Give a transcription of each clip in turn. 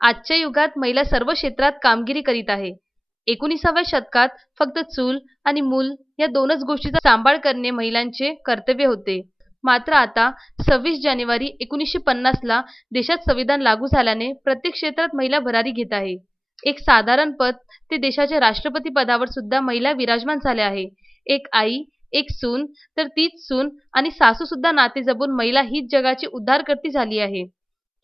आजच्या युगात महिला सर्व क्षेत्रात कामगिरी करीत आहे। 19व्या शतकात फक्त चूल आणि मूल या दोनच गोष्टींचा सांभाळ करणे महिलांचे कर्तव्य होते। मात्र आता 26 जानेवारी 1950 ला देशात संविधान लागू झाल्याने प्रत्येक क्षेत्रात महिला भरारी घेत आहे। एक साधारण पद ते देशाच्या राष्ट्रपती पदावर सुद्धा महिला विराजमान झाल्या आहे। एक आई, एक सून, तर तीच सून आणि सासू सुद्धा नाते जपून महिला हीच जगाची उद्धारकर्ती झाली आहे।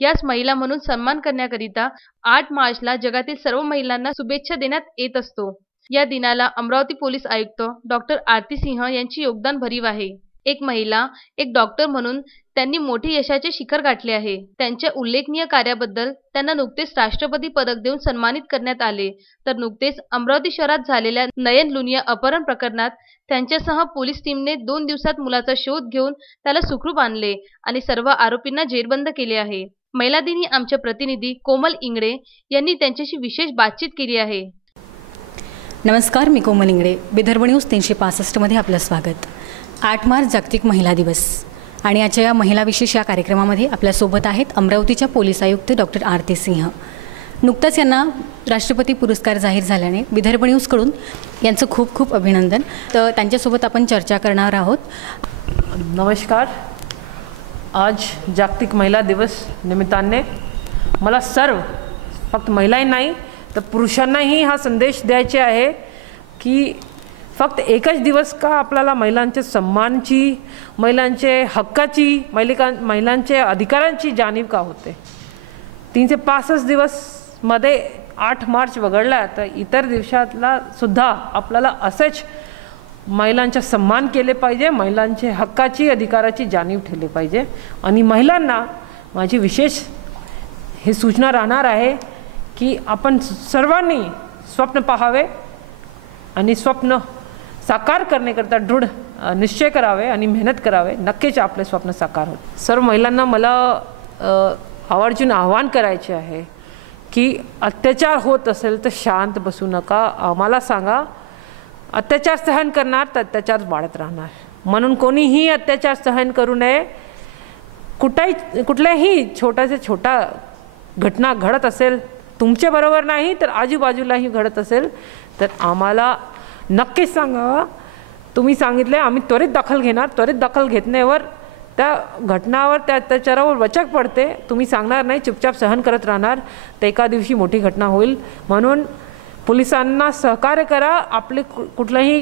यास महिला म्हणून सन्मान करण्याकरिता 8 मार्चला जगातील सर्व महिलांना शुभेच्छा देण्यात येत असतो। या दिनाला अमरावती पोलीस आयुक्त डॉक्टर आरती सिंह यांचे योगदान भरीव आहे। एक महिला, एक डॉक्टर म्हणून त्यांनी मोठे यशाचे शिखर गाठले आहे। त्यांच्या उल्लेखनीय कार्याबद्दल त्यांना नुकतेच राष्ट्रपती पदक देऊन सन्मानित करण्यात आले। तर नुकतेच अमरावती शहरात झालेल्या नयन लुनिया अपहरण प्रकरणात त्यांच्यासह पोलीस टीमने 2 दिवसात मुलाचा शोध घेऊन त्याला सुखरूप आणले आणि सर्व आरोपींना जेरबंद केले आहे। महिला दिनी आमच्या प्रतिनिधी कोमल इंगळे यांनी त्यांच्याशी विशेष बातचीत केली आहे। नमस्कार, मी कोमल इंगळे, विदर्भ न्यूज 365 मध्ये आपलं स्वागत। 8 मार्च जागतिक महिला दिवस आणि आजच्या या महिला विशेष या कार्यक्रमामध्ये आपल्यासोबत आहेत अमरावतीच्या पोलीस आयुक्त डॉक्टर आरती सिंह। नुकताच यांना राष्ट्रपती पुरस्कार जाहीर झाल्याने विदर्भ न्यूजकडून यांचं खूप खूप अभिनंदन। तर त्यांच्यासोबत आपण चर्चा करणार आहोत। नमस्कार, आज जागतिक महिला दिवस निमित्ताने मला सर्व फक्त महिलाही नाही तर पुरुषांनाही हा संदेश द्यायचे आहे की फक्त एकच दिवस का आपल्याला महिलांच्या सन्मानाची, महिलांचे हक्काची, महिलांचे अधिकारांची जाणीव का होते। 365 दिवसमध्ये 8 मार्च वगळला तर इतर दिवसातला सुद्धा आपल्याला असेच महिलांचा सन्मान केले पाहिजे, महिलांचे हक्काची, अधिकाराची जाणीव ठेवली पाहिजे। आणि महिलांना माझी विशेष ही सूचना राहणार आहे की आपण सर्वांनी स्वप्न पाहावे आणि स्वप्न साकार करण्याकरता दृढ निश्चय करावे आणि मेहनत करावे। नक्कीच आपले स्वप्न साकार होत। सर्व महिलांना मला आवर्जून आवाहन करायचे आहे की अत्याचार होत असेल तर शांत बसू नका, आम्हाला सांगा। अत्याचार सहन करणार तर अत्याचार वाढत राहणार, म्हणून कोणीही अत्याचार सहन करू नये। कुठल्याही छोटा घटना घडत असेल, तुमच्या बरोबर नाही तर आजूबाजूलाही घडत असेल तर आम्हाला नक्कीच सांगा। तुम्ही सांगितले आम्ही त्वरित दखल घेणार। त्वरित दखल घेतल्यावर त्या घटनावर, त्या अत्याचारावर वचक पडते। तुम्ही सांगणार नाही, चुपचाप सहन करत राहणार तर एका दिवशी मोठी घटना होईल। म्हणून पोलिसांना सहकार्य करा। आपले कुठल्याही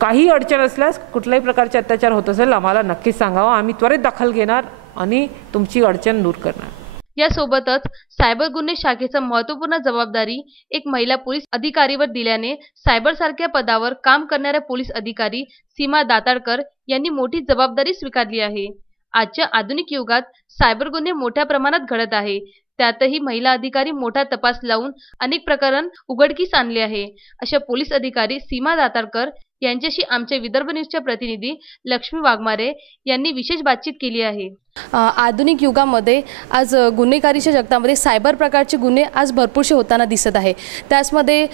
काही अडचण असल्यास, कुठल्याही प्रकारचे अत्याचार होत असेल आम्हाला नक्कीच सांगावं, आम्ही त्वरित दखल घेणार आणि तुमची अडचण दूर करणार। यासोबतच सायबर गुन्हे शाखेचा महत्त्वपूर्ण जबाबदारी एक महिला पोलीस अधिकारीवर दिल्याने सायबर सारख्या पदावर काम करणाऱ्या पोलीस अधिकारी सीमा दातारकर यांनी मोठी जबाबदारी स्वीकारली आहे। आजच्या आधुनिक युगात सायबर गुन्हे मोठ्या प्रमाणात घडत आहे, त्यातही महिला अधिकारी मोठा तपास लावून अनेक प्रकरण उघडकीस आणले आहे। अशा पोलीस अधिकारी सीमा दातारकर यांच्याशी आमच्या विदर्भ न्यूजच्या प्रतिनिधी लक्ष्मी वाघमारे यांनी विशेष बातचीत केली आहे। आधुनिक युगामध्ये आज गुन्हेगारीच्या जगतामध्ये सायबर प्रकारचे गुन्हे आज भरपूरसे होताना दिसत आहे। त्याचमध्ये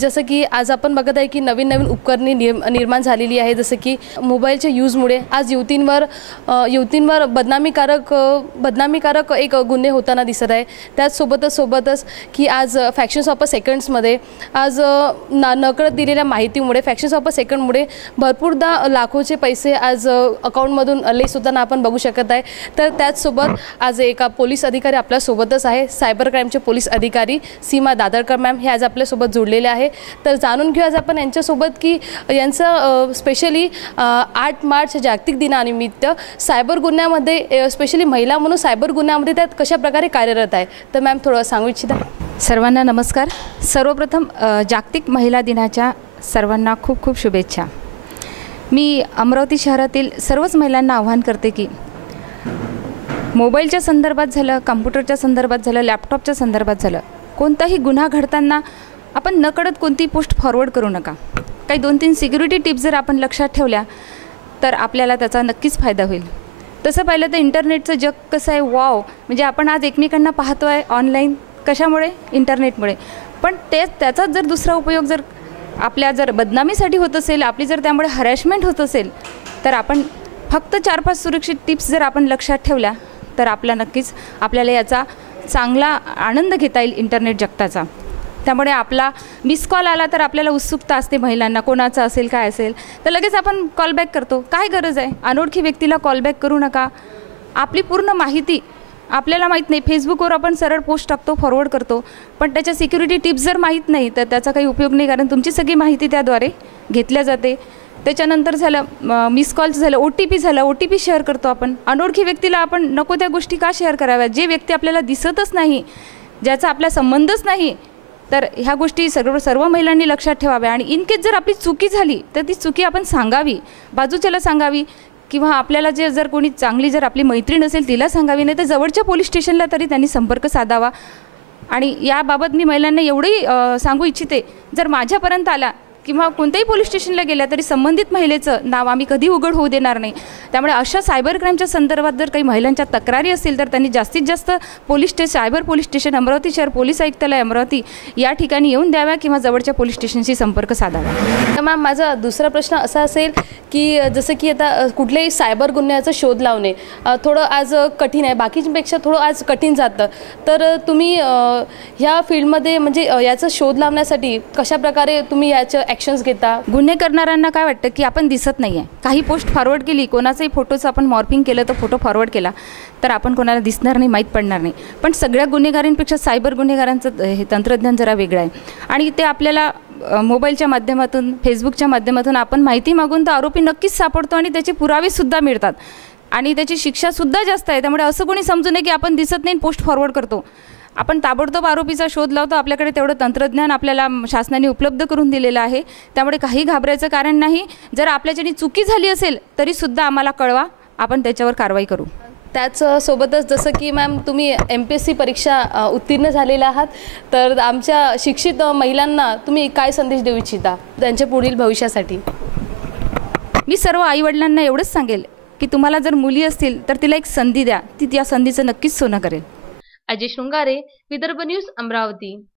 जसं की आज आपण बघत आहे की नवीन उपकरणे निर्माण झालेली आहे, जसं की मोबाईलच्या यूजमुळे आज युवतींवर बदनामीकारक एक गुन्हे होताना दिसत आहे। त्याचसोबतच की आज फ्रॅक्शन्स ऑफ अ सेकंड्समध्ये आज नकळत दिलेल्या माहितीमुळे, फ्रॅक्शन्स ऑफ अ सेकंडमुळे भरपूरदा लाखोचे पैसे आज अकाउंटमधून आले सुद्धा आपण बघू शकत आहे। तर त्याचसोबत आज एका पोलीस अधिकारी आपल्या सोबतच आहे, सायबर क्राईमचे पोलीस अधिकारी सीमा दातारकर मॅम हे आज आपल्या सोबत जोडलेले आहे। तर जाणून घेऊ आज आपण यांच्यासोबत की यांचं स्पेशली 8 मार्च जागतिक दिनानिमित्त सायबर गुन्ह्यामध्ये, स्पेशली महिला म्हणून सायबर गुन्ह्यामध्ये त्यात कशा प्रकारे कार्यरत आहे। तर मॅम थोडं सांगू इच्छिता? सर्वांना नमस्कार। सर्वप्रथम जागतिक महिला दिनाच्या सर्वांना खूप खूप शुभेच्छा। मी अमरावती शहरातील सर्वच महिलांना आवाहन करते की मोबाईलच्या संदर्भात झालं, कॉम्प्युटरच्या संदर्भात झालं, लॅपटॉपच्या संदर्भात झालं, कोणताही गुन्हा घडताना आपण नकळत कोणती पोस्ट फॉरवर्ड करू नका। काही 2-3 सिक्युरिटी टिप्स जर आपण लक्षात ठेवल्या तर आपल्याला त्याचा नक्कीच फायदा होईल। तसं पाहिलं तर इंटरनेटचं जग कसं आहे, वाव, म्हणजे आपण आज एकमेकांना पाहतो आहे ऑनलाईन, कशामुळे? इंटरनेटमुळे। पण त्याचा जर दुसरा उपयोग जर आपल्या जर बदनामीसाठी होत असेल, आपली जर त्यामुळे हरॅसमेंट होत असेल, तर आपण फक्त 4-5 सुरक्षित टिप्स जर आपण लक्षात ठेवल्या तर आपल्याला याचा चांगला आनंद घेता येईल इंटरनेट जगताचा. त्यामुळे आपला मिस कॉल आला तर आपल्याला उत्सुकता असते महिलांना, कोणाचा असेल काय असेल, तर लगेच आपण कॉलबॅक करतो. काय गरज आहे? अनोळखी व्यक्तीला कॉलबॅक करू नका. आपली पूर्ण माहिती आपल्याला माहीत नाही, फेसबुकवर आपण सरळ पोस्ट टाकतो, फॉरवर्ड करतो, पण त्याच्या सिक्युरिटी टिप्स जर माहीत नाही तर त्याचा काही उपयोग नाही, कारण तुमची सगळी माहिती त्याद्वारे घेतल्या जाते. त्याच्यानंतर झालं मिस कॉल्स झालं, OTP झालं, OTP शेअर करतो आपण. अनोळखी व्यक्तीला आपण नको त्या गोष्टी का शेअर कराव्यात? जे व्यक्ती आपल्याला दिसतच नाही, ज्याचा आपला संबंधच नाही, तर ह्या गोष्टी सर्व महिलांनी लक्षात ठेवाव्या. आणि इन केस जर आपली चुकी झाली तर ती चुकी आपण सांगावी, बाजूच्याला सांगावी, किंवा आपल्याला जर कोणी चांगली जर आपली मैत्रीण असेल तिला सांगावी, नाही तर जवळच्या पोलीस स्टेशनला तरी त्यांनी संपर्क साधावा. आणि याबाबत मी महिलांना एवढंही सांगू इच्छिते, जर माझ्यापर्यंत आला किंवा कोणत्याही पोलीस स्टेशनला गेल्या तरी संबंधित महिलेचं नाव आम्ही कधी उघड होऊ देणार नाही. त्यामुळे अशा सायबर क्राईमच्या संदर्भात जर काही महिलांच्या तक्रारी असतील तर त्यांनी जास्तीत जास्त सायबर पोलीस स्टेशन, अमरावती शहर पोलीस आयुक्तालय अमरावती या ठिकाणी येऊन द्याव्या किंवा जवळच्या पोलीस स्टेशनशी संपर्क साधावा. मॅम, माझा दुसरा प्रश्न असा असेल की जसं की आता कुठल्याही सायबर गुन्ह्याचा शोध लावणे थोडं आज कठीण आहे, बाकीच्यापेक्षा थोडं आज कठीण जातं, तर तुम्ही ह्या फील्डमध्ये म्हणजे याचा शोध लावण्यासाठी कशाप्रकारे तुम्ही याचं ॲक्शन्स घेता? गुन्हे करणाऱ्यांना काय वाटतं की आपण दिसत नाही आहे, काही पोस्ट फॉरवर्ड केली, कोणाचाही फोटोचं आपण मॉर्फिंग केलं तर फोटो फॉरवर्ड केला तर आपण कोणाला दिसणार नाही, माहीत पडणार नाही. पण सगळ्या गुन्हेगारांपेक्षा सायबर गुन्हेगारांचं हे तंत्रज्ञान जरा वेगळं आहे. आणि ते आपल्याला मोबाईलच्या माध्यमातून, फेसबुकच्या माध्यमातून आपण माहिती मागून तर आरोपी नक्कीच सापडतो आणि त्याचे पुरावेसुद्धा मिळतात आणि त्याची शिक्षासुद्धा जास्त आहे. त्यामुळे असं कोणी समजू नये की आपण दिसत नाही पोस्ट फॉरवर्ड करतो. आपण ताबडतोब आरोपीचा शोध लावतो. आपल्याकडे तेवढं तंत्रज्ञान आपल्याला शासनाने उपलब्ध करून दिलेलं आहे. त्यामुळे काही घाबरायचं कारण नाही. जर आपल्याच्यानी चुकी झाली असेल तरीसुद्धा आम्हाला कळवा, आपण त्याच्यावर कारवाई करू. त्याचसोबतच जसं की मॅम तुम्ही MPSC परीक्षा उत्तीर्ण झालेला आहात, तर आमच्या शिक्षित महिलांना तुम्ही काय संदेश देऊ इच्छिता त्यांच्या पुढील भविष्यासाठी? मी सर्व आईवडिलांना एवढंच सांगेल की तुम्हाला जर मुली असतील तर तिला एक संधी द्या, ती त्या संधीचं नक्कीच सोनं करेल. अजय शृंगारे, विदर्भ न्यूज, अमरावती.